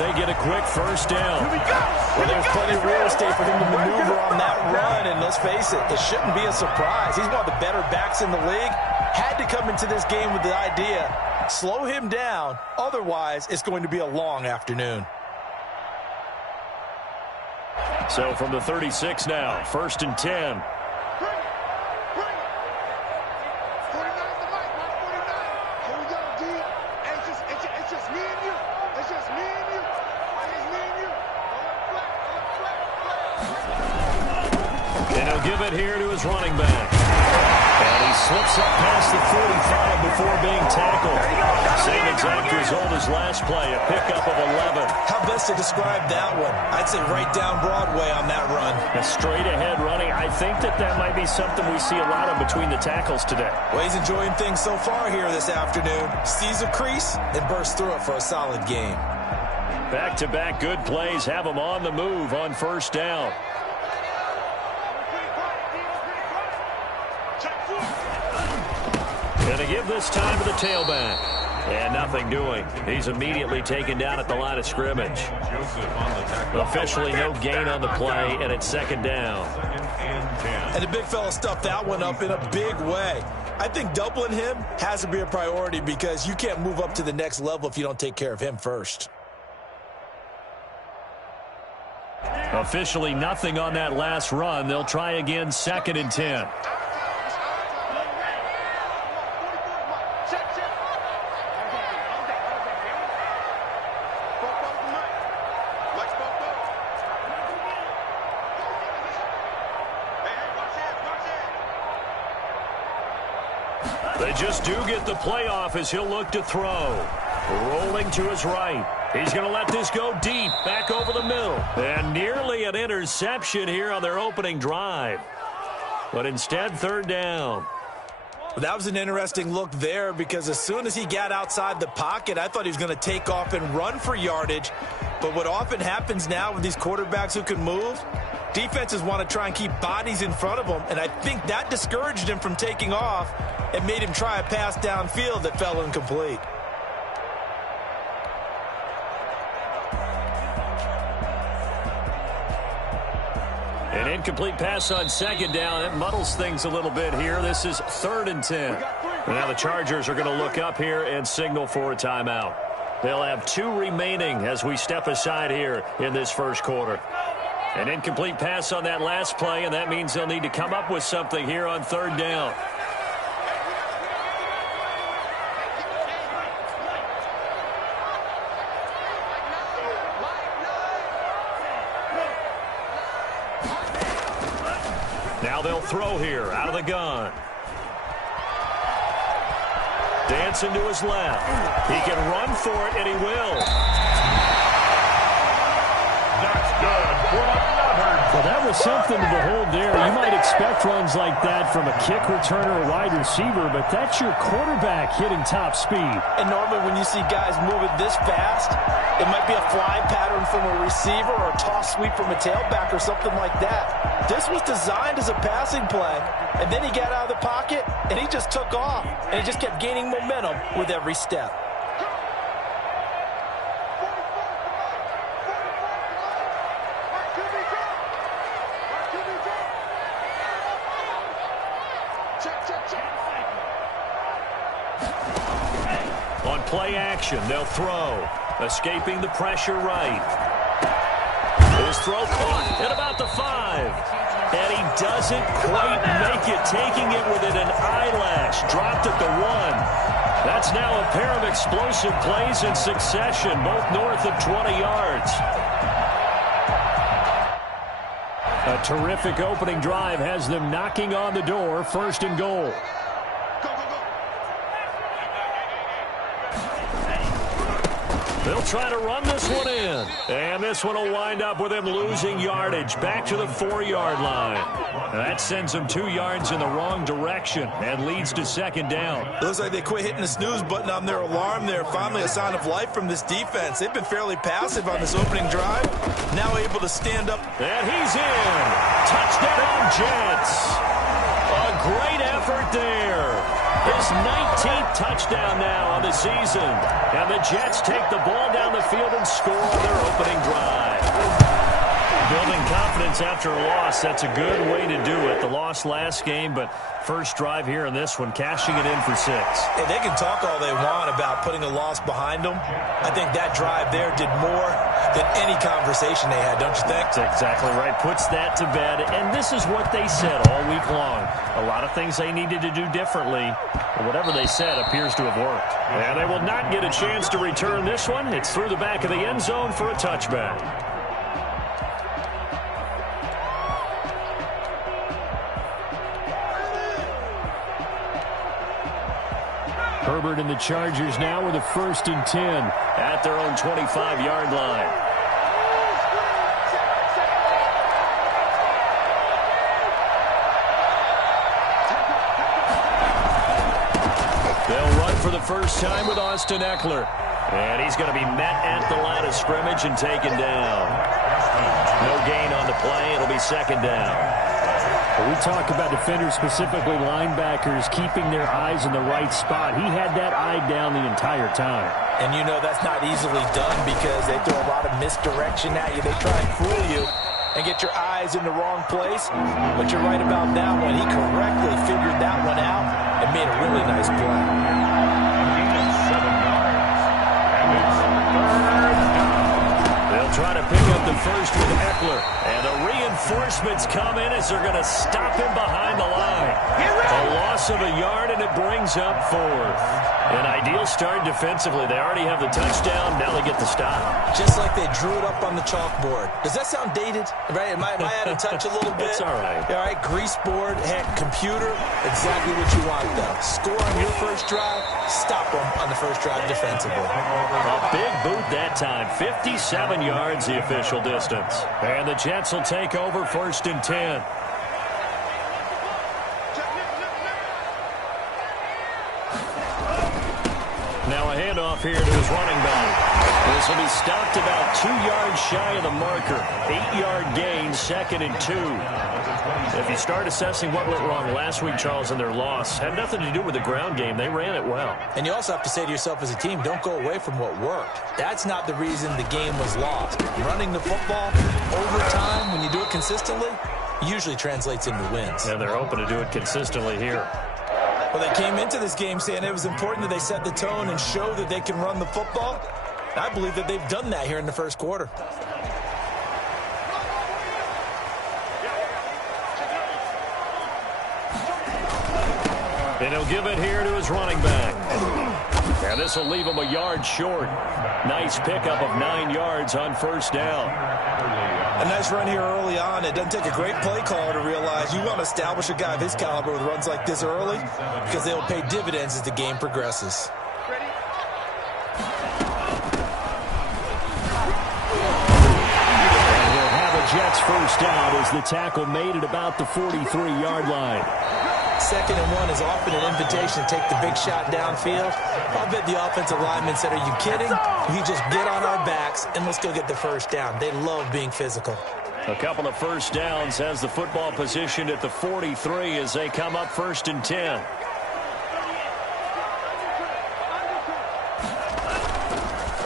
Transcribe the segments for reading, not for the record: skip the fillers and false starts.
they get a quick first down. Well, there's plenty of real estate for him to maneuver on that run, and let's face it, it shouldn't be a surprise. He's one of the better backs in the league. Had to come into this game with the idea, slow him down, otherwise it's going to be a long afternoon. So from the 36 now, 1st and 10. And he'll give it here to his running back. And he slips up past the 45 before being tackled. Same exact result as last play, a pickup of 11. How best to describe that one? I'd say right down Broadway on that run. A straight ahead running. I think that might be something we see a lot of between the tackles today. Well, he's enjoying things so far here this afternoon. Sees a crease and bursts through it for a solid game. Back-to-back good plays have him on the move on 1st down. Going to give this time to the tailback. And nothing doing. He's immediately taken down at the line of scrimmage. Officially no gain on the play, and it's 2nd down. And the big fella stuffed that one up in a big way. I think doubling him has to be a priority because you can't move up to the next level if you don't take care of him first. Officially nothing on that last run. They'll try again, 2nd and 10. They just do get the play off as he'll look to throw. Rolling to his right. He's going to let this go deep, back over the middle. And nearly an interception here on their opening drive. But instead, 3rd down. That was an interesting look there because as soon as he got outside the pocket, I thought he was going to take off and run for yardage. But what often happens now with these quarterbacks who can move, defenses want to try and keep bodies in front of them, and I think that discouraged him from taking off and made him try a pass downfield that fell incomplete. An incomplete pass on 2nd down. It muddles things a little bit here. This is 3rd and 10. And now the Chargers are going to look up here and signal for a timeout. They'll have 2 remaining as we step aside here in this 1st quarter. An incomplete pass on that last play, and that means they'll need to come up with something here on 3rd down. Now they'll throw here out of the gun. Dancing to his left. He can run for it, and he will. That's good for another. Well, that was something to behold there. You might expect runs like that from a kick returner or wide receiver, but that's your quarterback hitting top speed. And normally when you see guys moving this fast, it might be a fly pattern from a receiver or a toss sweep from a tailback or something like that. This was designed as a passing play, and then he got out of the pocket, and he just took off, and he just kept gaining momentum with every step. On play action, they'll throw. Escaping the pressure right. His throw caught at about the 5. And he doesn't quite make it, taking it within an eyelash. Dropped at the 1. That's now a pair of explosive plays in succession, both north of 20 yards. A terrific opening drive has them knocking on the door, 1st and goal. They'll try to run this one in. And this one will wind up with him losing yardage back to the 4-yard line. That sends him 2 yards in the wrong direction and leads to 2nd down. It looks like they quit hitting the snooze button on their alarm there. Finally a sign of life from this defense. They've been fairly passive on this opening drive. Now able to stand up. And he's in. Touchdown, Jets. A great effort there. His 19th touchdown now on the season. And the Jets take the ball down the field and score on their opening drive. Building confidence after a loss, that's a good way to do it. The loss last game, but first drive here in this one, cashing it in for 6. And they can talk all they want about putting a loss behind them. I think that drive there did more than any conversation they had, don't you think? That's exactly right. Puts that to bed. And this is what they said all week long. A lot of things they needed to do differently. But whatever they said appears to have worked. And they will not get a chance to return this one. It's through the back of the end zone for a touchback. Herbert and the Chargers now with a 1st and 10. At their own 25-yard line. They'll run for the first time with Austin Eckler. And he's going to be met at the line of scrimmage and taken down. No gain on the play. It'll be 2nd down. We talk about defenders, specifically linebackers, keeping their eyes in the right spot. He had that eye down the entire time. And you know that's not easily done because they throw a lot of misdirection at you. They try and fool you and get your eyes in the wrong place. But you're right about that one. He correctly figured that one out and made a really nice play. They'll try to pick up the first with Eckler. And the reinforcements come in as they're going to stop him behind the line. A loss of a yard, and it brings up 4th. An ideal start defensively. They already have the touchdown. Now they get the stop. Just like they drew it up on the chalkboard. Does that sound dated? Right? Am I out of touch a little bit? It's all right. All right, grease board, heck, computer. Exactly what you want, though. Score on your first drive, stop them on the first drive defensively. A big boot that time. 57 yards the official distance. And the Jets will take over 1st and 10. Now a handoff here to his running back. This will be stopped about 2 yards shy of the marker. 8-yard gain, 2nd and 2. If you start assessing what went wrong last week, Charles, in their loss, had nothing to do with the ground game. They ran it well. And you also have to say to yourself as a team, don't go away from what worked. That's not the reason the game was lost. Running the football over time, when you do it consistently, usually translates into wins. And they're open to do it consistently here. Well, they came into this game saying it was important that they set the tone and show that they can run the football. I believe that they've done that here in the first quarter. And he'll give it here to his running back. And this will leave him a yard short. Nice pickup of 9 yards on 1st down. A nice run here early on. It doesn't take a great play caller to realize you want to establish a guy of his caliber with runs like this early because they will pay dividends as the game progresses. And he'll have a Jets first down as the tackle made at about the 43-yard line. 2nd and 1 is often an invitation to take the big shot downfield. I'll bet the offensive lineman said, are you kidding? You just get on our backs and let's go get the first down. They love being physical. A couple of first downs has the football positioned at the 43 as they come up 1st and 10.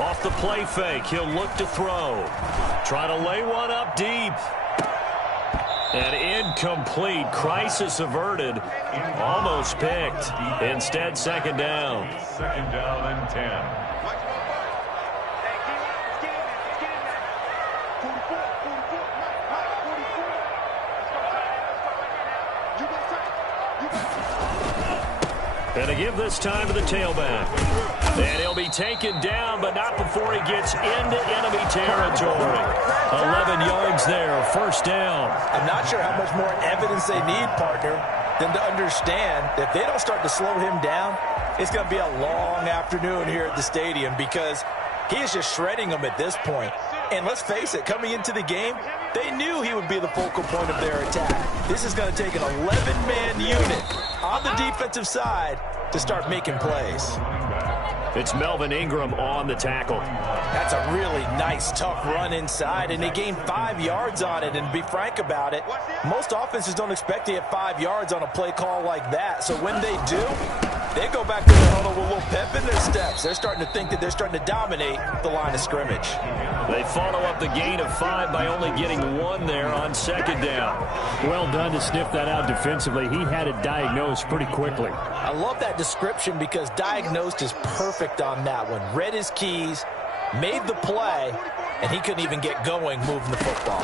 Off the play fake, he'll look to throw. Try to lay one up deep. And incomplete. Crisis averted. Almost picked. Instead, 2nd down. 2nd down and 10. And to give this time to the tailback. And he'll be taken down, but not before he gets into enemy territory. 11 yards there, 1st down. I'm not sure how much more evidence they need, partner, than to understand that if they don't start to slow him down, it's going to be a long afternoon here at the stadium because he is just shredding them at this point. And let's face it, coming into the game, they knew he would be the focal point of their attack. This is going to take an 11-man unit on the defensive side to start making plays. It's Melvin Ingram on the tackle. That's a really nice, tough run inside, and they gained 5 yards on it. And to be frank about it, most offenses don't expect to get 5 yards on a play call like that. So when they do, They go back to the huddle with a little pep in their steps. They're starting to think that they're starting to dominate the line of scrimmage. They follow up the gain of 5 by only getting 1 there on second down. Well done to sniff that out defensively. He had it diagnosed pretty quickly. I love that description because diagnosed is perfect on that one. Read his keys, made the play, and he couldn't even get going moving the football.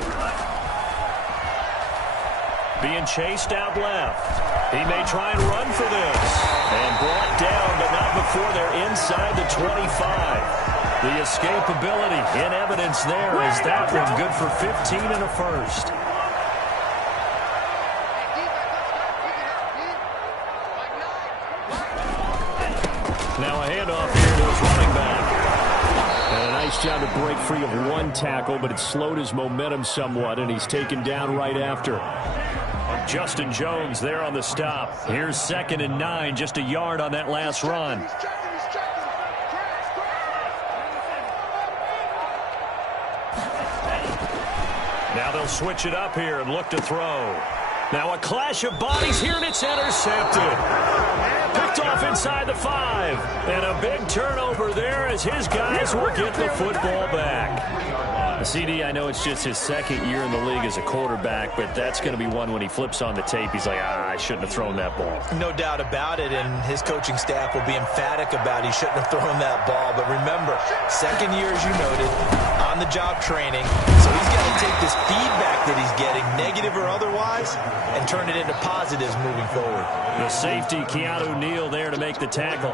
Being chased out left. He may try and run for this. And brought down, but not before they're inside the 25. The escapability in evidence there as that one good for 15 and a first. Now a handoff here to his running back. And a nice job to break free of 1 tackle, but it slowed his momentum somewhat, and he's taken down right after. Justin Jones there on the stop. Here's 2nd and 9, just a yard on that last run. Now they'll switch it up here and look to throw. Now a clash of bodies here, and it's intercepted. Picked off inside the 5. And a big turnover there as his guys will get the football back. CD, I know it's just his 2nd year in the league as a quarterback, but that's going to be one when he flips on the tape. He's like, I shouldn't have thrown that ball. No doubt about it, and his coaching staff will be emphatic about he shouldn't have thrown that ball. But remember, 2nd year, as you noted, on-the-job training. So he's got to take this feedback that he's getting, negative or otherwise, and turn it into positives moving forward. The safety, Keanu Neal, there to make the tackle.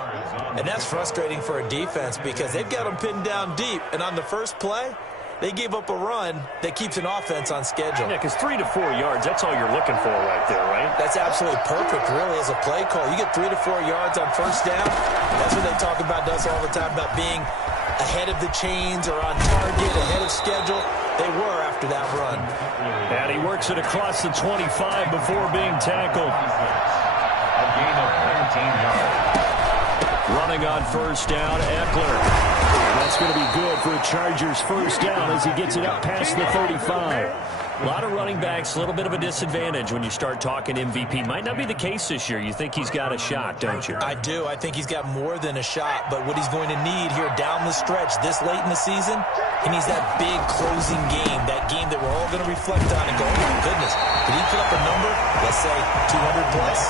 And that's frustrating for a defense because they've got him pinned down deep, and on the first play, they gave up a run that keeps an offense on schedule. Yeah, because 3 to 4 yards, that's all you're looking for right there, right? That's absolutely perfect, really, as a play call. You get 3 to 4 yards on first down. That's what they talk about us all the time, about being ahead of the chains or on target, ahead of schedule. They were after that run. And he works it across the 25 before being tackled. A gain of 19 yards. Running on first down, Eckler. That's going to be good for a Chargers first down as he gets it up past the 35. A lot of running backs, a little bit of a disadvantage when you start talking MVP. Might not be the case this year. You think he's got a shot, don't you? I do. I think he's got more than a shot. But what he's going to need here down the stretch this late in the season, he needs that big closing game, that game that we're all going to reflect on and go, oh, my goodness, did he put up a number, let's say 200 plus?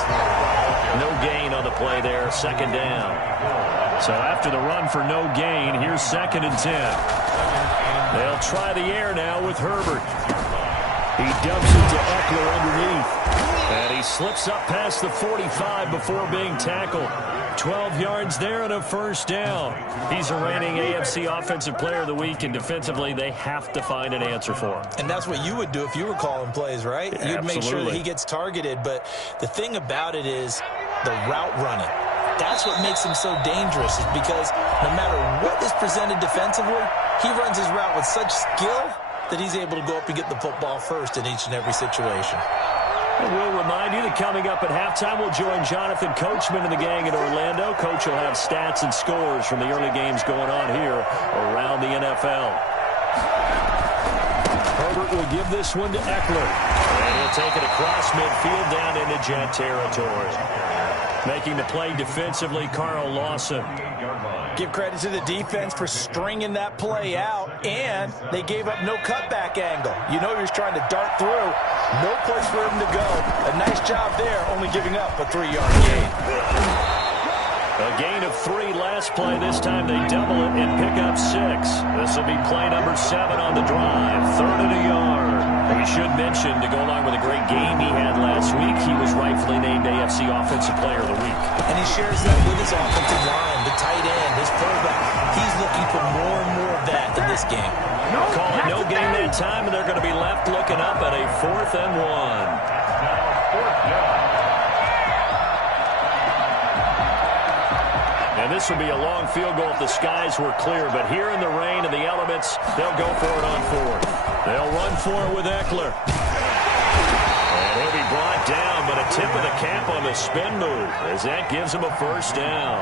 No gain on the play there, 2nd down. So after the run for no gain, here's 2nd and 10. They'll try the air now with Herbert. He dumps it to Eckler underneath. And he slips up past the 45 before being tackled. 12 yards there and a first down. He's a reigning AFC Offensive Player of the Week, and defensively they have to find an answer for him. And that's what you would do if you were calling plays, right? Yeah, you'd make sure that absolutely. he gets targeted. But the thing about it is the route running. That's what makes him so dangerous, is because no matter what is presented defensively, he runs his route with such skill that he's able to go up and get the football first in each and every situation. And we'll remind you that coming up at halftime, we'll join Jonathan Coachman and the gang in Orlando. Coach will have stats and scores from the early games going on here around the NFL. Herbert will give this one to Eckler. And he'll take it across midfield down into Jet territory. Making the play defensively, Carl Lawson. Give credit to the defense for stringing that play out, and they gave up no cutback angle. You know he was trying to dart through. No place for him to go. A nice job there, only giving up a 3-yard gain. A gain of 3 last play. This time they double it and pick up 6. This will be play number 7 on the drive. 3rd and a yard. We should mention, to go along with a great game he had last week, he was rightfully named AFC Offensive Player of the Week. And he shares that with his offensive line, the tight end, his fullback. He's looking for more and more of that in this game. Call it no gain that time, and they're going to be left looking up at a 4th and 1. And this will be a long field goal if the skies were clear. But here in the rain and the elements, they'll go for it on 4th. They'll run for it with Eckler. And he'll be brought down, but a tip of the cap on the spin move, as that gives him a first down.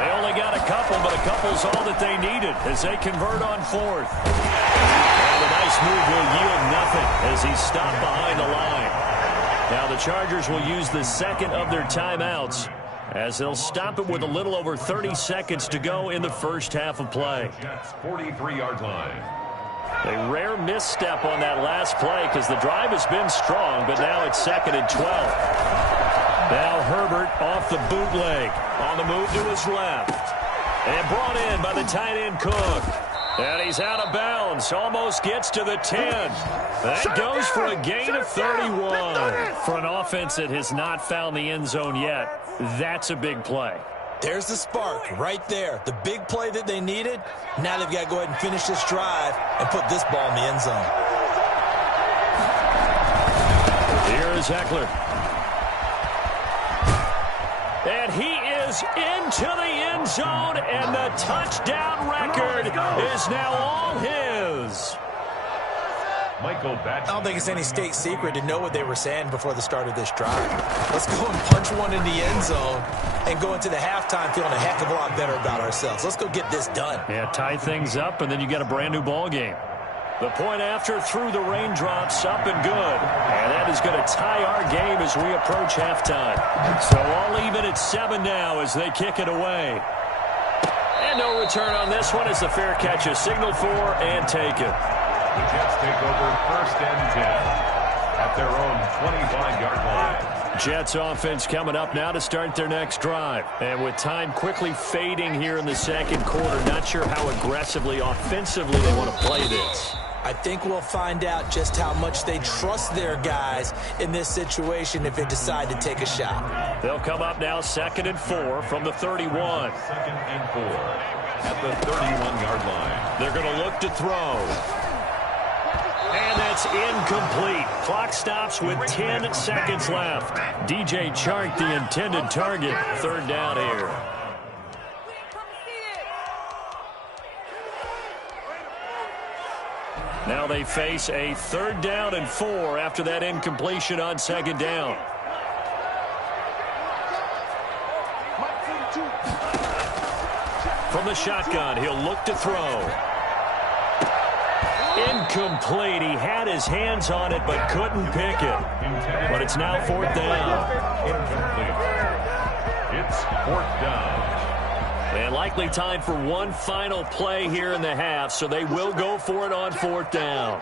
They only got a couple, but a couple's all that they needed as they convert on 4th. And a nice move will yield nothing as he's stopped behind the line. Now the Chargers will use the 2nd of their timeouts as they'll stop it with a little over 30 seconds to go in the first half of play. Jets 43-yard line. A rare misstep on that last play because the drive has been strong, but now it's 2nd and 12. Now Herbert off the bootleg on the move to his left. And brought in by the tight end Cook. And he's out of bounds. Almost gets to the 10. That goes for a gain of 31. For an offense that has not found the end zone yet, that's a big play. There's the spark right there. The big play that they needed. Now they've got to go ahead and finish this drive and put this ball in the end zone. Here is Eckler. And he is into the end zone, and the touchdown record is now all his. Michael Batch. I don't think it's any state secret to know what they were saying before the start of this drive. Let's go and punch one in the end zone and go into the halftime feeling a heck of a lot better about ourselves. Let's go get this done. Yeah, tie things up, and then you get a brand new ball game. The point after through the raindrops, up and good. And that is going to tie our game as we approach halftime. So all even at 7 now as they kick it away. And no return on this one as the fair catch is signaled for and taken. The Jets take over 1st and 10 at their own 25-yard line. Jets offense coming up now to start their next drive. And with time quickly fading here in the second quarter, not sure how aggressively, offensively they want to play this. I think we'll find out just how much they trust their guys in this situation if they decide to take a shot. They'll come up now 2nd and 4 from the 31. 2nd and 4 at the 31-yard line. They're going to look to throw. And that's incomplete. Clock stops with 10 seconds left. DJ Chark, the intended target. 3rd down here. Now they face a 3rd down and 4 after that incompletion on 2nd down. From the shotgun, he'll look to throw. Incomplete. He had his hands on it but couldn't pick it. But it's now 4th down. Incomplete. It's 4th down. And likely time for one final play here in the half, so they will go for it on 4th down.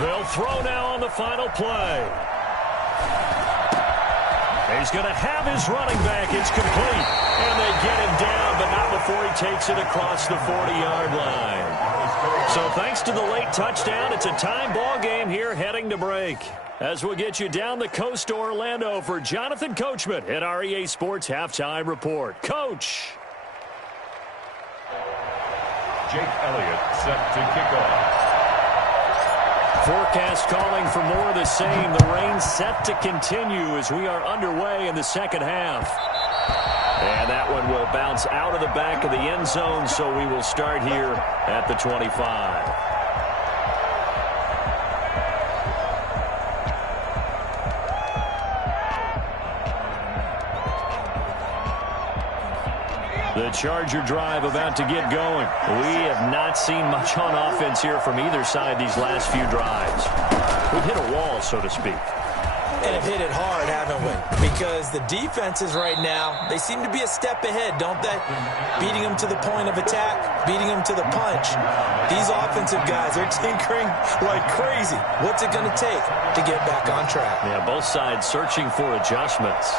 They'll throw now on the final play. He's going to have his running back. It's complete. And they get him down, but not before he takes it across the 40-yard line. So thanks to the late touchdown, it's a time ball game here heading to break. As we'll get you down the coast to Orlando for Jonathan Coachman at our EA Sports Halftime Report. Coach. Jake Elliott set to kick off. Forecast calling for more of the same. The rain set to continue as we are underway in the second half. And that one will bounce out of the back of the end zone, so we will start here at the 25. The Charger drive about to get going. We have not seen much on offense here from either side these last few drives. We've hit a wall, so to speak. And have hit it hard, haven't we? Because the defenses right now, they seem to be a step ahead, don't they? Beating them to the point of attack, beating them to the punch. These offensive guys are tinkering like crazy. What's it going to take to get back on track? Yeah, both sides searching for adjustments.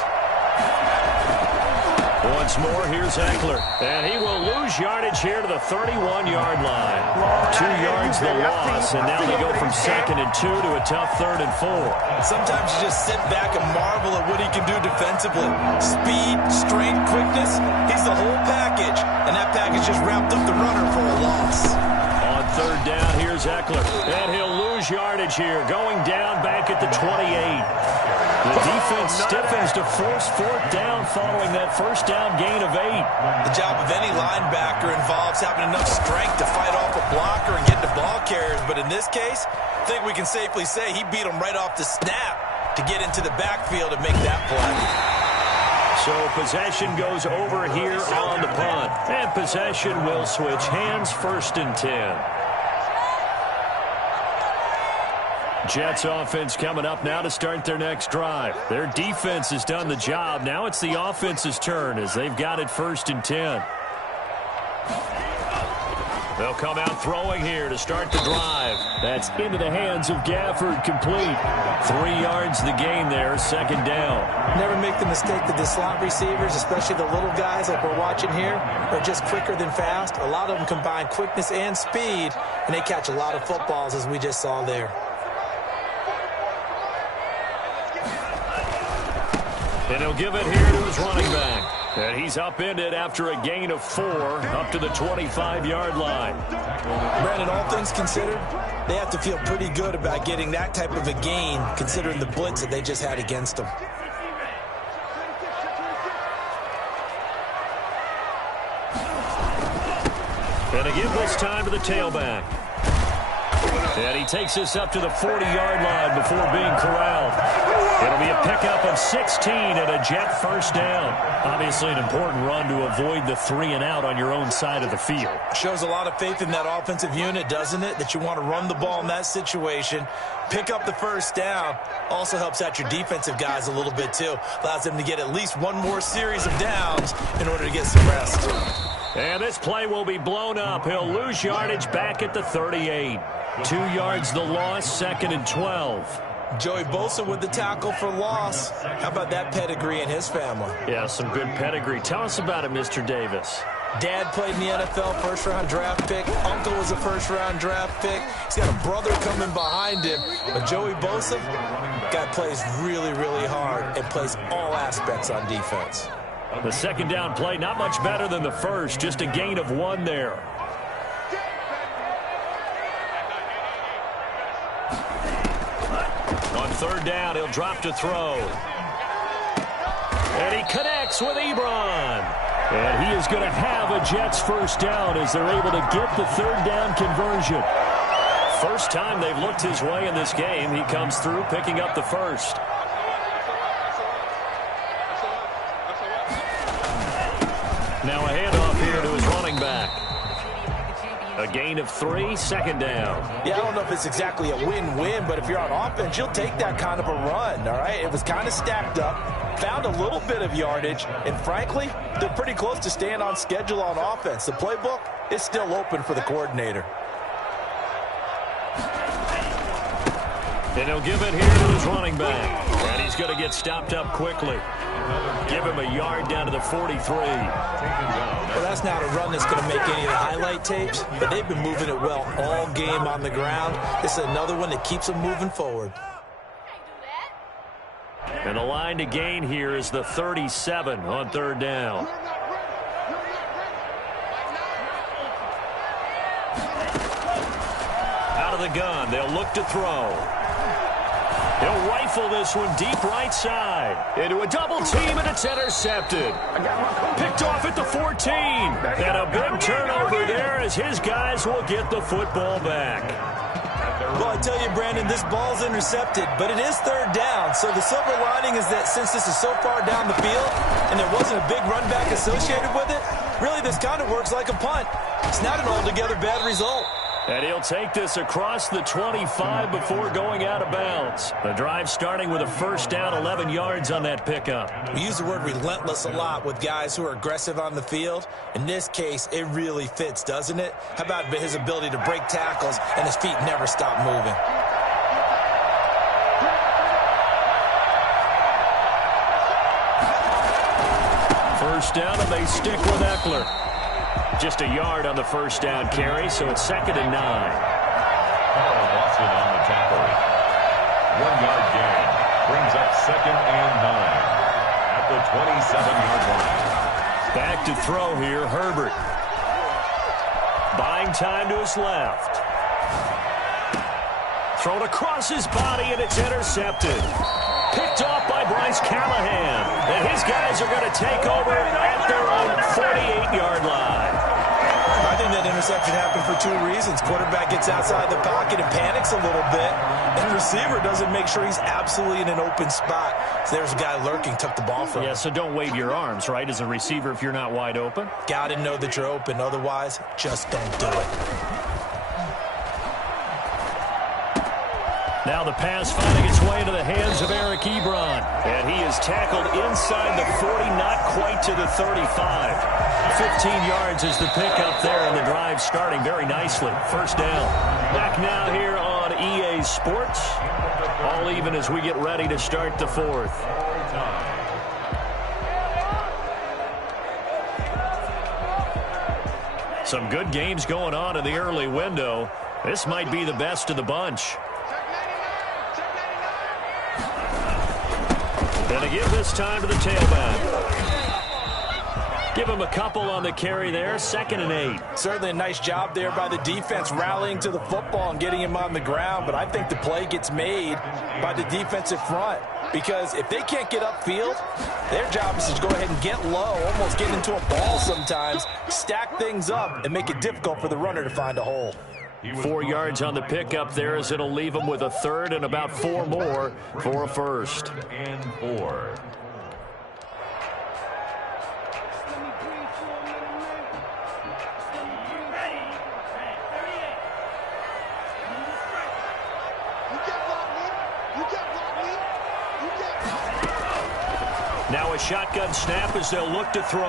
Once more, here's Eckler. And he will lose yardage here to the 31-yard line. 2 yards the loss, and now they go from 2nd and 2 to a tough 3rd and 4. Sometimes you just sit back and marvel at what he can do defensively. Speed, strength, quickness, he's the whole package. And that package just wrapped up the runner for a loss. On 3rd down, here's Eckler. And he'll lose yardage here, going down back at the 28. The defense stiffens to force 4th down following that 1st down gain of 8. The job of any linebacker involves having enough strength to fight off a blocker and get the ball carriers. But in this case, I think we can safely say he beat him right off the snap to get into the backfield and make that play. So possession goes over here on the punt. And possession will switch hands, 1st and 10. Jets offense coming up now to start their next drive. Their defense has done the job. Now it's the offense's turn as they've got it 1st and 10. They'll come out throwing here to start the drive. That's into the hands of Gafford, complete. 3 yards the gain there, 2nd down. Never make the mistake that the slot receivers, especially the little guys like we're watching here, are just quicker than fast. A lot of them combine quickness and speed, and they catch a lot of footballs, as we just saw there. And he'll give it here to his running back. And he's upended after a gain of 4 up to the 25-yard line. Brandon, all things considered, they have to feel pretty good about getting that type of a gain considering the blitz that they just had against them. And again this time to the tailback. And he takes this up to the 40-yard line before being corralled. It'll be a pickup of 16 and a Jet 1st down. Obviously an important run to avoid the 3 and out on your own side of the field. Shows a lot of faith in that offensive unit, doesn't it? That you want to run the ball in that situation. Pick up the 1st down. Also helps out your defensive guys a little bit too. Allows them to get at least one more series of downs in order to get some rest. And this play will be blown up. He'll lose yardage back at the 38. 2 yards the loss, 2nd and 12. Joey Bosa with the tackle for loss. How about that pedigree in his family? Yeah, some good pedigree. Tell us about it, Mr. Davis. Dad played in the NFL, 1st-round draft pick. Uncle was a 1st-round draft pick. He's got a brother coming behind him. But Joey Bosa, guy plays really, really hard and plays all aspects on defense. The 2nd down play, not much better than the first. Just a gain of 1 there. On 3rd down, he'll drop to throw. And he connects with Ebron. And he is going to have a Jets 1st down as they're able to get the 3rd down conversion. First time they've looked his way in this game. He comes through picking up the 1st. Now a handoff here to his running back. A gain of 3, 2nd down. Yeah, I don't know if it's exactly a win-win, but if you're on offense, you'll take that kind of a run, all right? It was kind of stacked up, found a little bit of yardage, and frankly, they're pretty close to staying on schedule on offense. The playbook is still open for the coordinator. And he'll give it here to his running back. And he's going to get stopped up quickly. Give him a yard down to the 43. Well, that's not a run that's going to make any of the highlight tapes, but they've been moving it well all game on the ground. This is another one that keeps them moving forward. And the line to gain here is the 37 on 3rd down. Out of the gun, they'll look to throw. He'll rifle this one deep right side. Into a double team, and it's intercepted. Picked off at the 14. And a big turnover there as his guys will get the football back. Well, I tell you, Brandon, this ball's intercepted, but it is 3rd down. So the silver lining is that since this is so far down the field and there wasn't a big run back associated with it, really this kind of works like a punt. It's not an altogether bad result. And he'll take this across the 25 before going out of bounds. The drive starting with a 1st down, 11 yards on that pickup. We use the word relentless a lot with guys who are aggressive on the field. In this case, it really fits, doesn't it? How about his ability to break tackles and his feet never stop moving? First down, and they stick with Eckler. Just a yard on the 1st down carry, so it's 2nd and 9. Carl Lawson on the tackle. 1-yard gain. Brings up 2nd and 9 at the 27-yard line. Back to throw here, Herbert. Buying time to his left. Thrown across his body, and it's intercepted. Picked off by Bryce Callahan. And his guys are going to take over at their own 48-yard line. I think that interception happened for 2 reasons. Quarterback gets outside the pocket and panics a little bit, and the receiver doesn't make sure he's absolutely in an open spot. So there's a guy lurking, took the ball from him. Yeah, so don't wave your arms, right, as a receiver if you're not wide open. Got to know that you're open. Otherwise, just don't do it. Now the pass finding its way into the hands of Eric Ebron. And he is tackled inside the 40, not quite to the 35. 15 yards is the pickup there, and the drive starting very nicely. First down. Back now here on EA Sports. All even as we get ready to start the fourth. Some good games going on in the early window. This might be the best of the bunch. And to give this time to the tailback. Give him a couple on the carry there. 2nd and 8. Certainly a nice job there by the defense rallying to the football and getting him on the ground. But I think the play gets made by the defensive front. Because if they can't get upfield, their job is to go ahead and get low, almost get into a ball sometimes, stack things up, and make it difficult for the runner to find a hole. 4 yards on the pickup there as it'll leave him with a third and about 4 more for a first. And 4. Now a shotgun snap as they'll look to throw.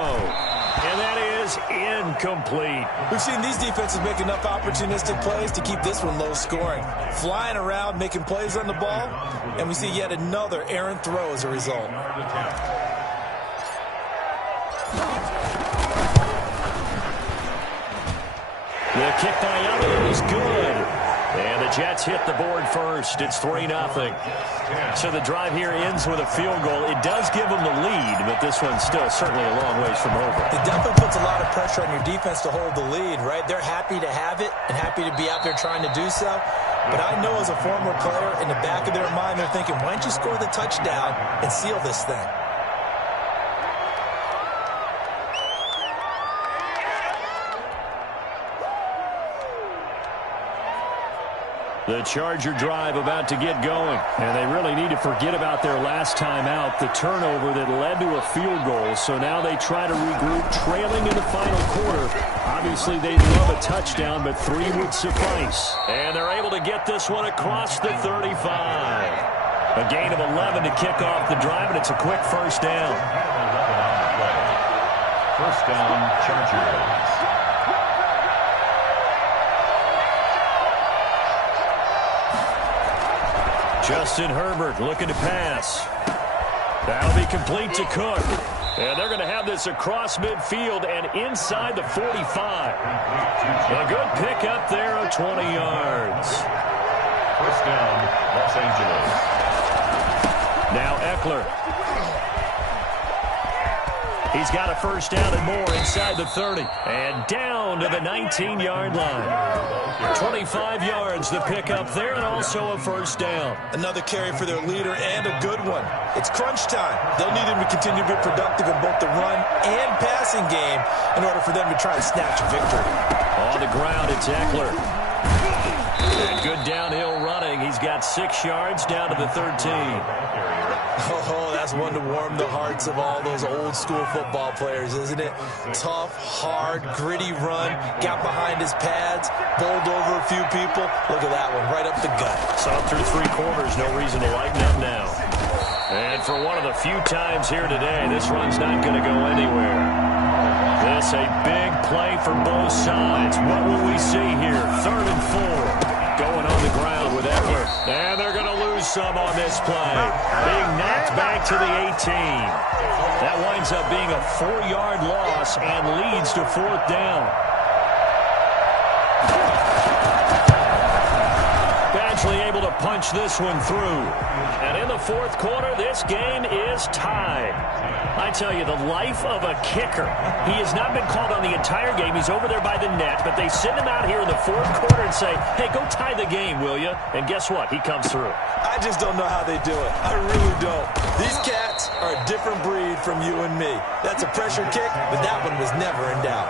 And that is incomplete. We've seen these defenses make enough opportunistic plays to keep this one low scoring. Flying around, making plays on the ball, and we see yet another errant throw as a result. The kick by Elliott is good. And the Jets hit the board first. It's 3-0. So the drive here ends with a field goal. It does give them the lead, but this one's still certainly a long ways from over. It definitely puts a lot of pressure on your defense to hold the lead, right? They're happy to have it and happy to be out there trying to do so. But I know as a former player, in the back of their mind, they're thinking, why don't you score the touchdown and seal this thing? The Charger drive about to get going. And they really need to forget about their last time out, the turnover that led to a field goal. So now they try to regroup, trailing in the final quarter. Obviously, they'd love a touchdown, but 3 would suffice. And they're able to get this one across the 35. A gain of 11 to kick off the drive, and it's a quick first down. First down, Chargers. Justin Herbert looking to pass. That'll be complete to Cook. And they're going to have this across midfield and inside the 45. A good pickup there of 20 yards. First down, Los Angeles. Now Eckler. He's got a first down and more inside the 30. And down to the 19-yard line. 25 yards the pickup there, and also a first down. Another carry for their leader and a good one. It's crunch time. They'll need him to continue to be productive in both the run and passing game in order for them to try and snatch a victory. On the ground, it's Eckler. And good downhill running. He's got 6 yards down to the 13. Oh, that's one to warm the hearts of all those old-school football players, isn't it? Tough, hard, gritty run, got behind his pads, bowled over a few people. Look at that one, right up the gut. Saw through 3 quarters, no reason to lighten up now. And for one of the few times here today, this run's not going to go anywhere. This a big play for both sides. What will we see here? 3rd and 4. Going on the ground with Eckler. And they're going to lose some on this play. Being knocked back to the 18. That winds up being a 4-yard loss and leads to 4th down. Badgley able to punch this one through. And in the 4th quarter, this game is tied. I tell you, the life of a kicker. He has not been called on the entire game. He's over there by the net, but they send him out here in the 4th quarter and say, hey, go tie the game, will you? And guess what? He comes through. I just don't know how they do it. I really don't. These cats are a different breed from you and me. That's a pressure kick, but that one was never in doubt.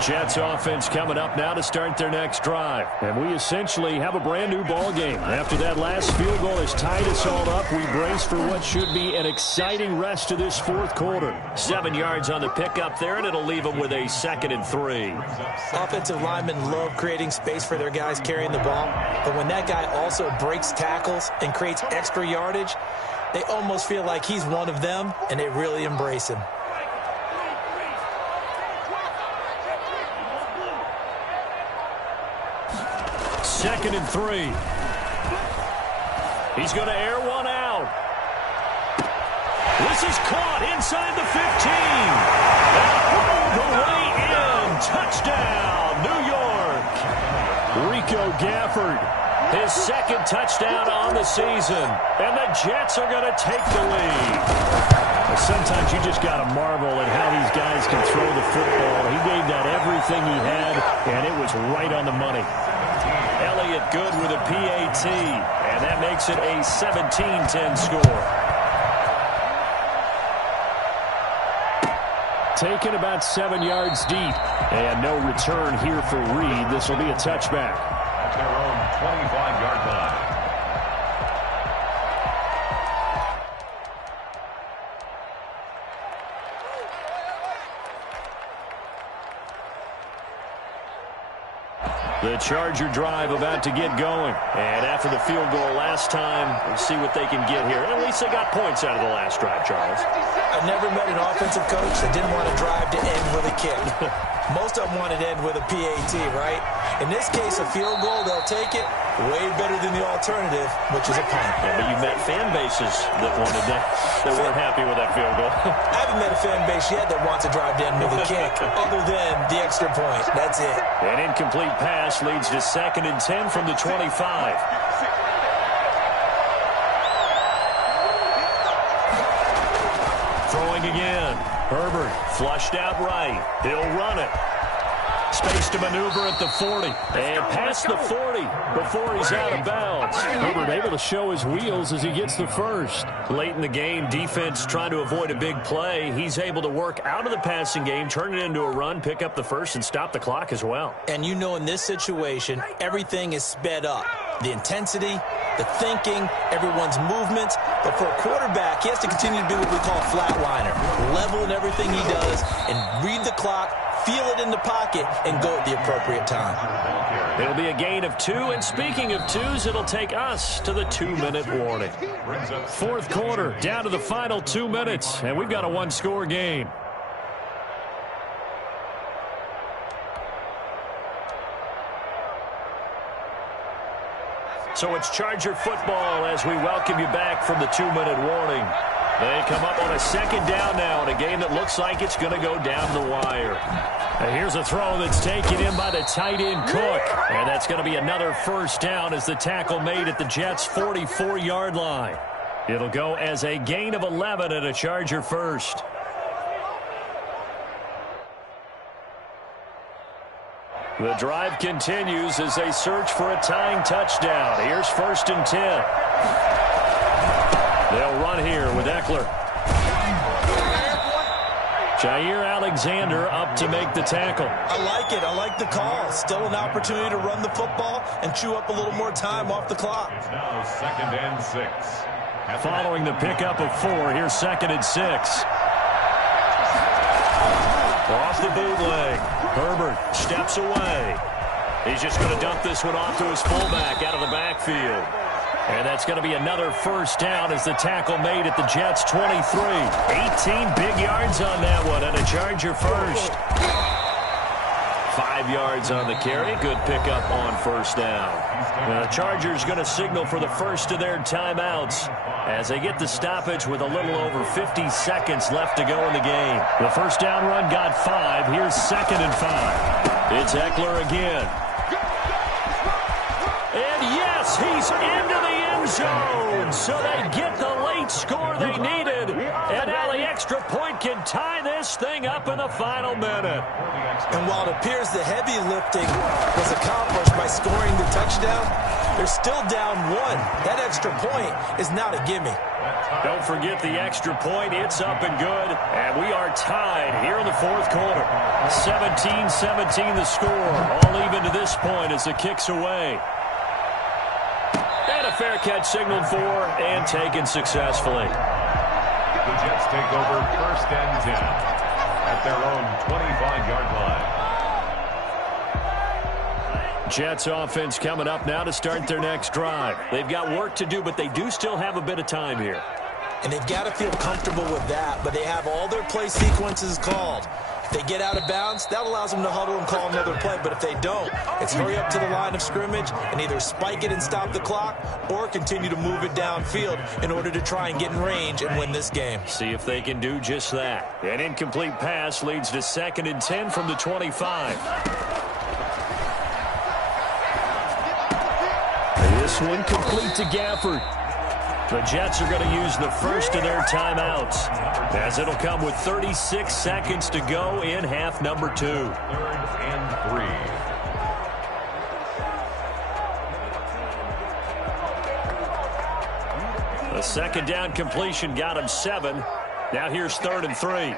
Jets offense coming up now to start their next drive. And we essentially have a brand new ball game. After that last field goal has tied us all up, we brace for what should be an exciting rest of this fourth quarter. 7 yards on the pickup there, and it'll leave them with a 2nd and 3. Offensive linemen love creating space for their guys carrying the ball, but when that guy also breaks tackles and creates extra yardage, they almost feel like he's one of them, and they really embrace him. Second and 3. He's going to air one out. This is caught inside the 15. And the way in. Touchdown, New York. Rico Gafford. His 2nd touchdown on the season. And the Jets are going to take the lead. Sometimes you just got to marvel at how these guys can throw the football. He gave that everything he had, and it was right on the money. Elliott good with a PAT, and that makes it a 17-10 score. Taken about 7 yards deep, and no return here for Reed. This will be a touchback. At their own 25-yard line. The Charger drive about to get going. And after the field goal last time, we'll see what they can get here. At least they got points out of the last drive, Charles. I've never met an offensive coach that didn't want to drive to end with a kick. Most of them wanted to end with a PAT, right? In this case, a field goal, they'll take it. Way better than the alternative, which is a punt. Yeah, but you've met fan bases that wanted that weren't happy with that field goal. I haven't met a fan base yet that wants to drive to end with a kick, other than the extra point. That's it. An incomplete pass leads to 2nd and 10 from the 25. Throwing again. Herbert flushed out right. He'll run it. Space to maneuver at the 40. And past the 40 before he's out of bounds. Herbert able to show his wheels as he gets the first. Late in the game, defense trying to avoid a big play. He's able to work out of the passing game, turn it into a run, pick up the first, and stop the clock as well. And you know in this situation, everything is sped up. The intensity, the thinking, everyone's movements. But for a quarterback, he has to continue to do what we call flatliner. Level in everything he does and read the clock, feel it in the pocket, and go at the appropriate time. It'll be a gain of 2, and speaking of 2s, it'll take us to the 2-minute warning. Fourth quarter, down to the final 2 minutes, and we've got a one-score game. So it's Charger football as we welcome you back from the 2-minute warning. They come up on a 2nd down now in a game that looks like it's going to go down the wire. And here's a throw that's taken in by the tight end Cook. And that's going to be another 1st down as the tackle made at the Jets' 44-yard line. It'll go as a gain of 11 and a Charger first. The drive continues as they search for a tying touchdown. Here's 1st and 10. They'll run here with Eckler. Jair Alexander up to make the tackle. I like it. I like the call. Still an opportunity to run the football and chew up a little more time off the clock. It's now 2nd and 6. Following the pickup of 4, here's 2nd and 6. Off the bootleg. Herbert steps away. He's just going to dump this one off to his fullback out of the backfield. And that's going to be another 1st down as the tackle made at the Jets' 23. 18 big yards on that one and a Charger first. 5 yards on the carry. Good pickup on 1st down. Now, the Chargers going to signal for the first of their timeouts as they get the stoppage with a little over 50 seconds left to go in the game. The 1st down run got 5. Here's 2nd and 5. It's Eckler again. And yes, he's into the end zone. So they get the late score they needed. And now the extra point can tie this thing up in the final minute. And while it appears the heavy lifting was accomplished by scoring the touchdown, They're still down 1. That extra point is not a gimme. Don't forget the extra point. It's up and good. And we are tied here in the fourth quarter. 17-17 the score. All even to this point as the kick's away. And a fair catch signaled for and taken successfully. The Jets take over 1st and 10 at their own 25-yard line. Jets offense coming up now to start their next drive. They've got work to do, but they do still have a bit of time here. And they've got to feel comfortable with that, but they have all their play sequences called. If they get out of bounds, that allows them to huddle and call another play. But if they don't, it's hurry up to the line of scrimmage and either spike it and stop the clock or continue to move it downfield in order to try and get in range and win this game. See if they can do just that. An incomplete pass leads to 2nd and 10 from the 25. This one complete to Gafford. The Jets are going to use the first of their timeouts, as it'll come with 36 seconds to go in half number 2. 3rd and 3. The 2nd down completion got him 7. Now here's 3rd and 3.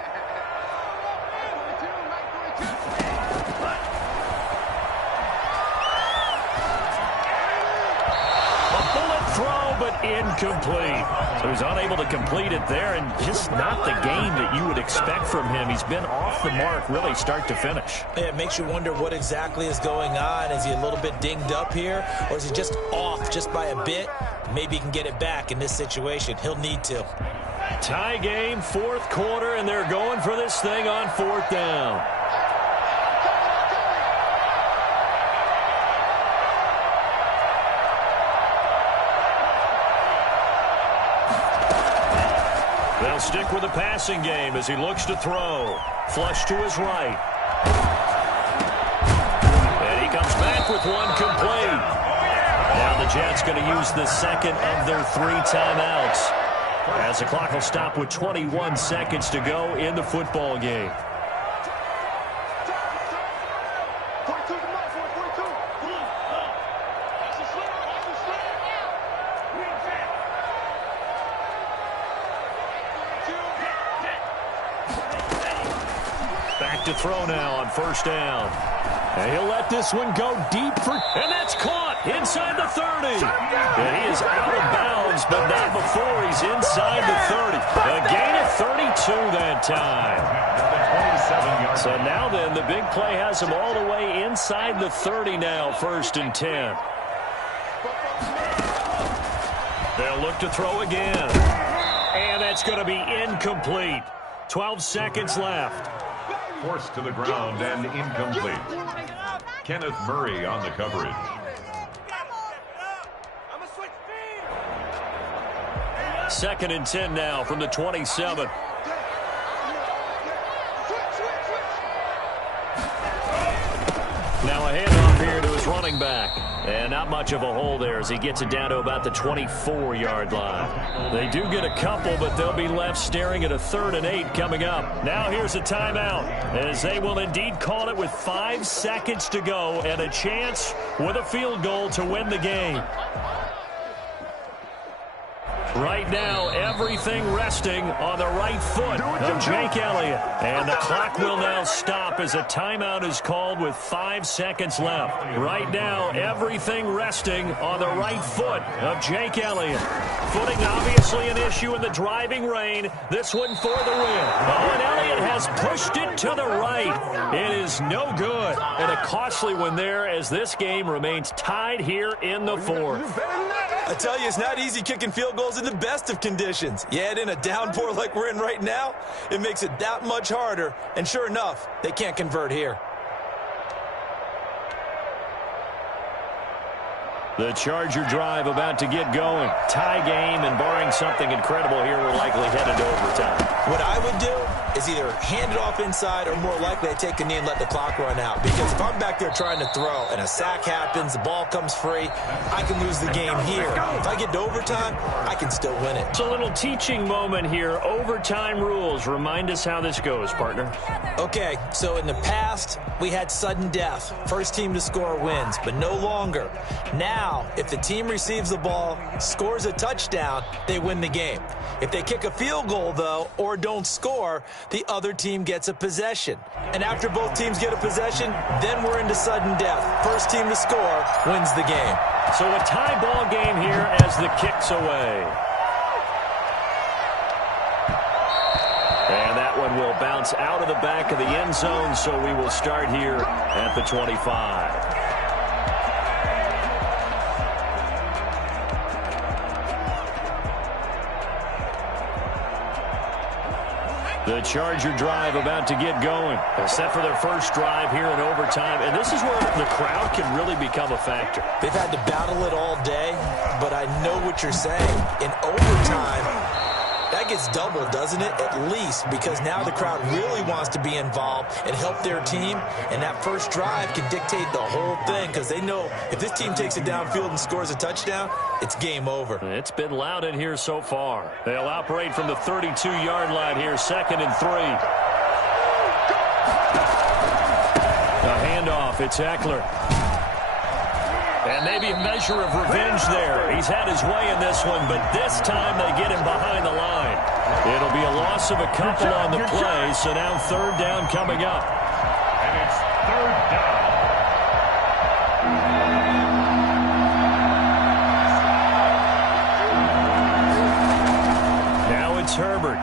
Incomplete. So he's unable to complete it there, and just not the game that you would expect from him. He's been off the mark really start to finish. It makes you wonder what exactly is going on. Is he a little bit dinged up here, or is he just off just by a bit? Maybe he can get it back in this situation. He'll need to. Tie game, 4th quarter, and they're going for this thing on 4th down. They'll stick with the passing game as he looks to throw. Flush to his right. And he comes back with one complete. Now the Jets going to use the 2nd of their 3 timeouts, as the clock will stop with 21 seconds to go in the football game. To throw now on 1st down. And he'll let this one go deep and that's caught inside the 30. And he is out of bounds, but not before he's inside the 30. A gain of 32 that time. So now then, the big play has him all the way inside the 30 now, 1st and 10. They'll look to throw again. And that's going to be incomplete. 12 seconds left. Forced to the ground and incomplete. Kenneth Murray on the coverage. 2nd and 10 now from the 27. Now a handoff here to his running back. And not much of a hole there as he gets it down to about the 24-yard line. They do get a couple, but they'll be left staring at a 3rd and 8 coming up. Now here's a timeout, as they will indeed call it with 5 seconds to go and a chance with a field goal to win the game. Right now, everything resting on the right foot of Jake Elliott. And the clock will now stop as a timeout is called with 5 seconds left. Right now, everything resting on the right foot of Jake Elliott. Footing obviously an issue in the driving rain. This one for the win. Oh, and Elliott has pushed it to the right. It is no good. And a costly one there as this game remains tied here in the 4th. I tell you, it's not easy kicking field goals in the best of conditions. You add in a downpour like we're in right now, it makes it that much harder. And sure enough, they can't convert here. The Charger drive about to get going. Tie game, and barring something incredible here, we're likely headed to overtime. What I would do is either hand it off inside or more likely I take a knee and let the clock run out. Because if I'm back there trying to throw and a sack happens, the ball comes free, I can lose the game here. If I get to overtime, I can still win it. It's a little teaching moment here. Overtime rules. Remind us how this goes, partner. Okay, so in the past, we had sudden death. First team to score wins, but no longer. Now, if the team receives the ball, scores a touchdown, they win the game. If they kick a field goal, though, or don't score, the other team gets a possession. And after both teams get a possession, then we're into sudden death. First team to score wins the game. So a tie ball game here as the kick's away. And that one will bounce out of the back of the end zone, so we will start here at the 25. The Charger drive about to get going. They're set for their first drive here in overtime, and this is where the crowd can really become a factor. They've had to battle it all day, but I know what you're saying. In overtime, that gets doubled, doesn't it? At least, because now the crowd really wants to be involved and help their team, and that first drive can dictate the whole thing because they know if this team takes it downfield and scores a touchdown, it's game over. It's been loud in here so far. They'll operate from the 32-yard line here, 2nd and 3. The handoff, it's Eckler. And maybe a measure of revenge there. He's had his way in this one, but this time they get him behind the line. It'll be a loss of a couple on the play, so now 3rd down coming up. And it's 3rd down. Now it's Herbert.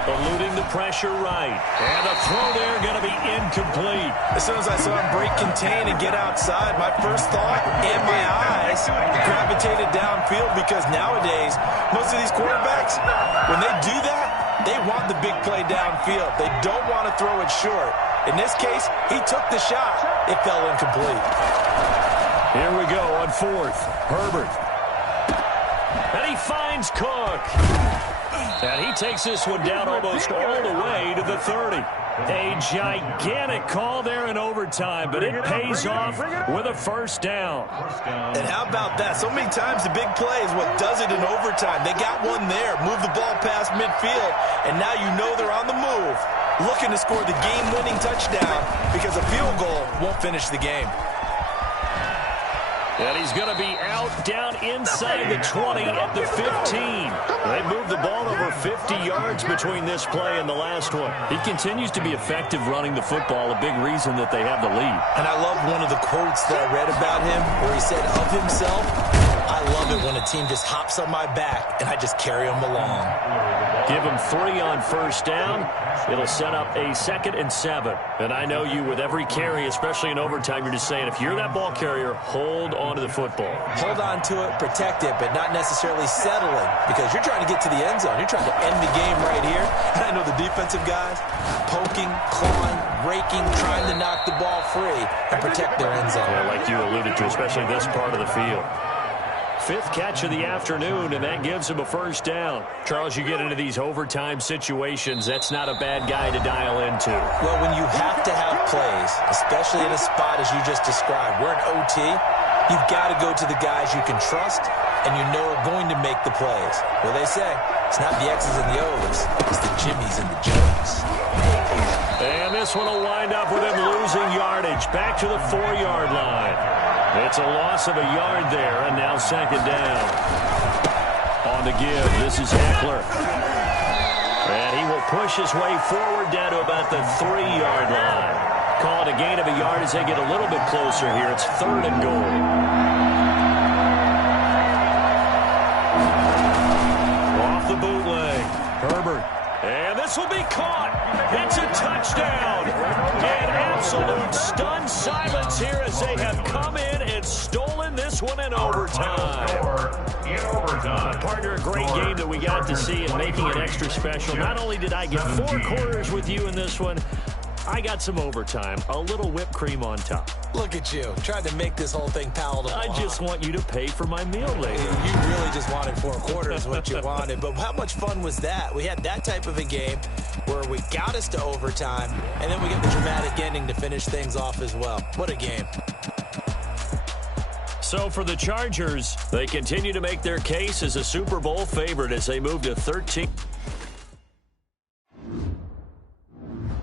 Eluding the pressure right. And the throw there going to be incomplete. As soon as I saw him break contain and get outside, my first thought and my eyes gravitated downfield because nowadays, most of these quarterbacks, when they do that, they want the big play downfield. They don't want to throw it short. In this case, he took the shot. It fell incomplete. Here we go on 4th. Herbert. And he finds Cook. And he takes this one down almost all the way to the 30. A gigantic call there in overtime, but it pays off with a 1st down. And how about that? So many times the big play is what does it in overtime. They got one there, move the ball past midfield, and now you know they're on the move, looking to score the game-winning touchdown because a field goal won't finish the game. And he's going to be out down inside the 20 at the 15. They moved the ball over 50 yards between this play and the last one. He continues to be effective running the football, a big reason that they have the lead. And I love one of the quotes that I read about him where he said of himself, I love it when a team just hops on my back and I just carry them along. Give him 3 on 1st down. It'll set up a 2nd and 7. And I know you with every carry, especially in overtime, you're just saying if you're that ball carrier, hold on to the football. Hold on to it, protect it, but not necessarily settling because you're trying to get to the end zone. You're trying to end the game right here. And I know the defensive guys poking, clawing, raking, trying to knock the ball free and protect their end zone. Yeah, like you alluded to, especially this part of the field. 5th catch of the afternoon, and that gives him a 1st down. Charles, you get into these overtime situations, that's not a bad guy to dial into. Well, when you have to have plays, especially in a spot as you just described, we're in OT, you've got to go to the guys you can trust and you know are going to make the plays. Well, they say it's not the X's and the O's, it's the Jimmys and the Joes. And this one will wind up with him losing yardage back to the 4-yard line. It's a loss of a yard there, and now 2nd down. On the give, this is Eckler. And he will push his way forward down to about the 3-yard line. Call it a gain of a yard as they get a little bit closer here. It's 3rd and goal. Off the bootleg, Herbert. And this will be caught. It's a touchdown. And absolute stunned silence here as they have come in and stolen this one in overtime. Partner, a great game that we got to see and making it extra special. Not only did I get 4 quarters with you in this one, I got some overtime, a little whipped cream on top. Look at you, trying to make this whole thing palatable. I just want you to pay for my meal later. You really just wanted 4 quarters, what you wanted. But how much fun was that? We had that type of a game where we got us to overtime, and then we get the dramatic ending to finish things off as well. What a game. So for the Chargers, they continue to make their case as a Super Bowl favorite as they move to 13.